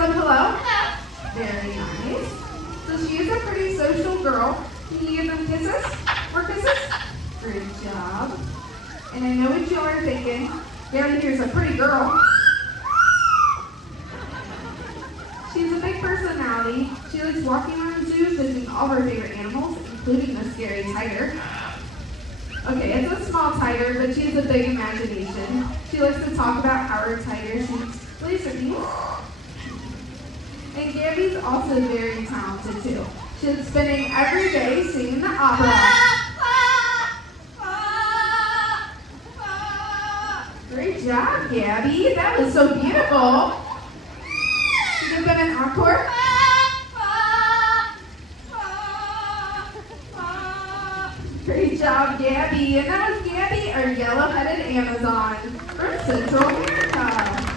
Hands up, hello. Very nice. So she is a pretty social girl. Can you give them kisses? More kisses? Great job. And I know what you all are thinking. Gabby here's a pretty girl. She's a big personality. She likes walking around zoos, visiting all of her favorite animals, including the scary tiger. Okay, it's a small tiger, but she has a big imagination. She likes to talk about how her tiger shoots laser beams. And Gabby's also very talented too. She's spending every day singing the opera. Great job, Gabby. That was so beautiful.